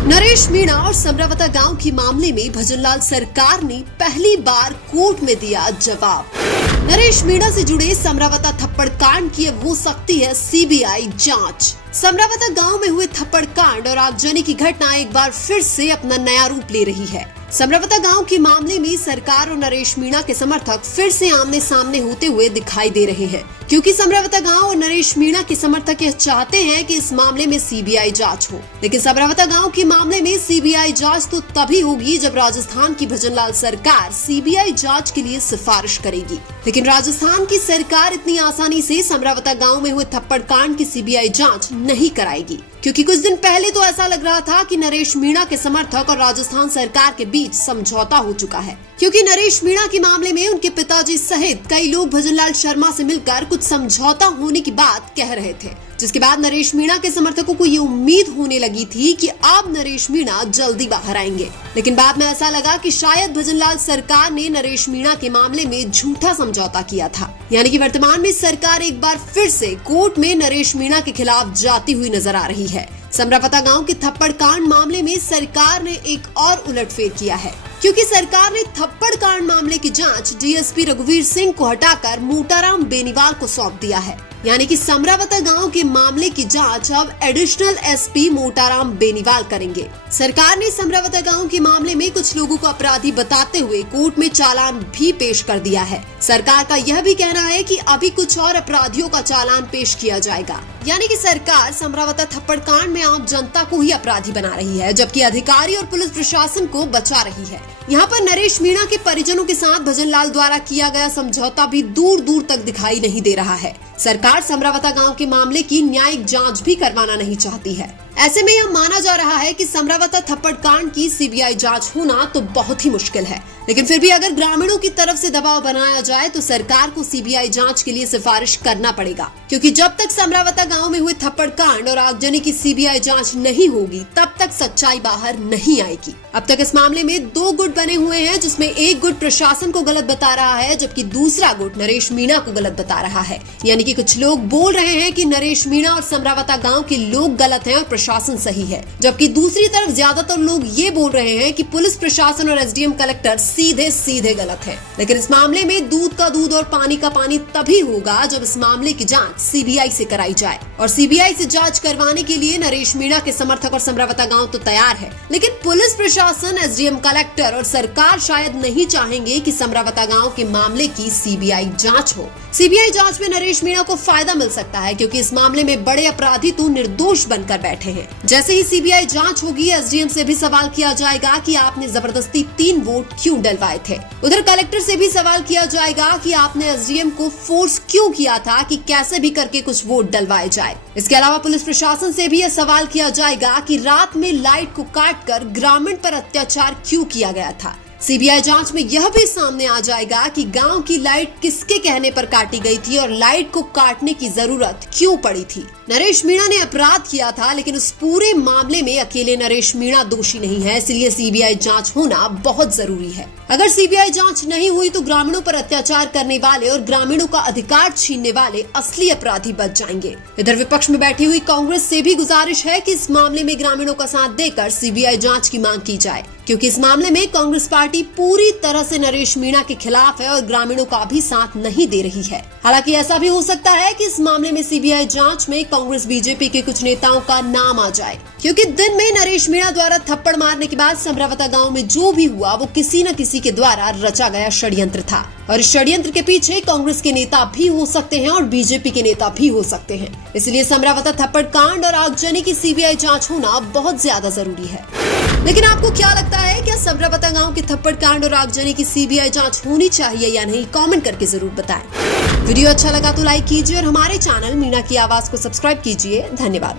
नरेश मीणा और समरावता गांव के मामले में भजनलाल सरकार ने पहली बार कोर्ट में दिया जवाब। नरेश मीणा से जुड़े समरावता थप्पड़ कांड की अब हो सकती है सीबीआई जांच। समरावता गांव में हुए थप्पड़ कांड और आगजनी की घटना एक बार फिर से अपना नया रूप ले रही है। समरावता गांव के मामले में सरकार और नरेश मीणा के समर्थक फिर से आमने सामने होते हुए दिखाई दे रहे हैं, क्योंकि समरावता गांव और नरेश मीणा के समर्थक यह चाहते हैं कि इस मामले में सीबीआई जांच हो। लेकिन समरावता गांव के मामले में सीबीआई जांच तो तभी होगी जब राजस्थान की भजनलाल सरकार सीबीआई जांच के लिए सिफारिश करेगी। लेकिन राजस्थान की सरकार इतनी आसानी से समरावता गांव में हुए थप्पड़ कांड की सीबीआई जांच नहीं कराएगी, क्योंकि कुछ दिन पहले तो ऐसा लग रहा था कि नरेश मीणा के समर्थक और राजस्थान सरकार के बीच समझौता हो चुका है, क्योंकि नरेश मीणा के मामले में उनके पिताजी सहित कई लोग भजनलाल शर्मा से मिलकर कुछ समझौता होने की बात कह रहे थे, जिसके बाद नरेश मीणा के समर्थकों को ये उम्मीद होने लगी थी कि अब नरेश मीणा जल्दी बाहर आएंगे। लेकिन बाद में ऐसा लगा कि शायद भजनलाल सरकार ने नरेश मीणा के मामले में झूठा समझौता किया था, यानी कि वर्तमान में सरकार एक बार फिर से कोर्ट में नरेश मीणा के खिलाफ जाती हुई नजर आ रही है। समरावता गांव के थप्पड़ कांड मामले में सरकार ने एक और उलटफेर किया है, क्योंकि सरकार ने थप्पड़ कांड मामले की जांच डीएसपी रघुवीर सिंह को हटाकर मोटाराम बेनीवाल को सौंप दिया है। यानी कि समरावता गांव के मामले की जांच अब एडिशनल एसपी मोटाराम बेनीवाल करेंगे। सरकार ने समरावता गांव के मामले में कुछ लोगों को अपराधी बताते हुए कोर्ट में चालान भी पेश कर दिया है। सरकार का यह भी कहना है कि अभी कुछ और अपराधियों का चालान पेश किया जाएगा। यानी कि सरकार समरावता थप्पड़ कांड में आम जनता को ही अपराधी बना रही है, जबकि अधिकारी और पुलिस प्रशासन को बचा रही है। यहाँ पर नरेश मीणा के परिजनों के साथ भजनलाल द्वारा किया गया समझौता भी दूर दूर तक दिखाई नहीं दे रहा है। सरकार समरावता गांव के मामले की न्यायिक जांच भी करवाना नहीं चाहती है। ऐसे में यह माना जा रहा है कि समरावता थप्पड़ कांड की सीबीआई जांच होना तो बहुत ही मुश्किल है, लेकिन फिर भी अगर ग्रामीणों की तरफ से दबाव बनाया जाए तो सरकार को सीबीआई जांच के लिए सिफारिश करना पड़ेगा, क्योंकि जब तक समरावता गांव में हुए थप्पड़ कांड और आगजनी की सीबीआई जांच नहीं होगी तब तक सच्चाई बाहर नहीं आएगी। अब तक इस मामले में दो गुट बने हुए हैं, जिसमें एक गुट प्रशासन को गलत बता रहा है, जबकि दूसरा गुट नरेश मीणा को गलत बता रहा है। यानी कि कुछ लोग बोल रहे हैं कि नरेश मीणा और समरावता गांव के लोग गलत हैं और प्रशासन सही है, जबकि दूसरी तरफ ज्यादातर लोग ये बोल रहे हैं कि पुलिस प्रशासन और एसडीएम कलेक्टर सीधे सीधे गलत है। लेकिन इस मामले में दूध का दूध और पानी का पानी तभी होगा जब इस मामले की जांच सीबीआई से कराई जाए। और सीबीआई से जांच करवाने के लिए नरेश मीणा के समर्थक और समरावता गांव तो तैयार है, लेकिन पुलिस प्रशासन, एसडीएम कलेक्टर और सरकार शायद नहीं चाहेंगे कि समरावता गांव के मामले की सीबीआई जांच हो। सीबीआई जांच में नरेश मीणा को फायदा मिल सकता है, क्योंकि इस मामले में बड़े अपराधी तो निर्दोष बनकर बैठे हैं। जैसे ही सीबीआई जांच होगी, एसडीएम से भी सवाल किया जाएगा कि आपने जबरदस्ती 3 वोट क्यों डलवाए थे। उधर कलेक्टर से भी सवाल किया जाएगा कि आपने एसडीएम को फोर्स क्यों किया था कि कैसे भी करके कुछ वोट डलवाए जाए। इसके अलावा पुलिस प्रशासन से भी यह सवाल किया जाएगा कि रात में लाइट को काटकर ग्रामीण पर अत्याचार क्यों किया गया था। सीबीआई जांच में यह भी सामने आ जाएगा कि गांव की लाइट किसके कहने पर काटी गई थी और लाइट को काटने की जरूरत क्यों पड़ी थी। नरेश मीणा ने अपराध किया था, लेकिन उस पूरे मामले में अकेले नरेश मीणा दोषी नहीं है, इसलिए सीबीआई जांच होना बहुत जरूरी है। अगर सीबीआई जांच नहीं हुई तो ग्रामीणों पर अत्याचार करने वाले और ग्रामीणों का अधिकार छीनने वाले असली अपराधी बच जाएंगे। इधर विपक्ष में बैठी हुई कांग्रेस से भी गुजारिश है कि इस मामले में ग्रामीणों का साथ देकर सीबीआई जांच की मांग की जाए, क्योंकि इस मामले में कांग्रेस पार्टी पूरी तरह से नरेश मीणा के खिलाफ है और ग्रामीणों का भी साथ नहीं दे रही है। हालांकि ऐसा भी हो सकता है कि इस मामले में सीबीआई जांच में कांग्रेस बीजेपी के कुछ नेताओं का नाम आ जाए, क्योंकि दिन में नरेश मीणा द्वारा थप्पड़ मारने के बाद समरावता गांव में जो भी हुआ वो किसी न किसी के द्वारा रचा गया षड्यंत्र था, और इस षड्यंत्र के पीछे कांग्रेस के नेता भी हो सकते हैं और बीजेपी के नेता भी हो सकते हैं। इसलिए समरावता थप्पड़ कांड और आगजनी की सीबीआई जांच होना बहुत ज्यादा जरूरी है। लेकिन आपको क्या लगता है, क्या समरावता गांव के थप्पड़ कांड और आगजनी की सीबीआई जांच होनी चाहिए या नहीं? कमेंट करके जरूर बताएं। वीडियो अच्छा लगा तो लाइक कीजिए और हमारे चैनल मीणा की आवाज को सब्सक्राइब कीजिए। धन्यवाद।